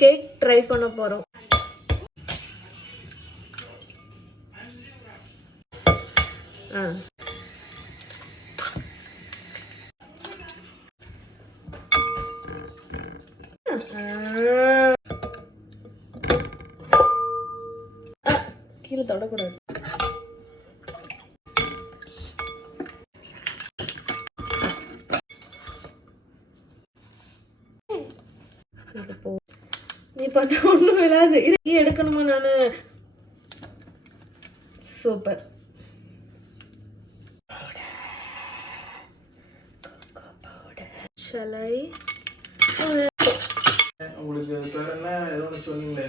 Cake try பண்ண போறோம். கீழே தொடக்கூடாது. நீ பண்ண ஒண்ணும் விழாது. இது எடுக்கணுமா நானு? சூப்பர். Shall I? உங்களுக்கு பேர் என்ன ஏதோ சொன்னீங்களே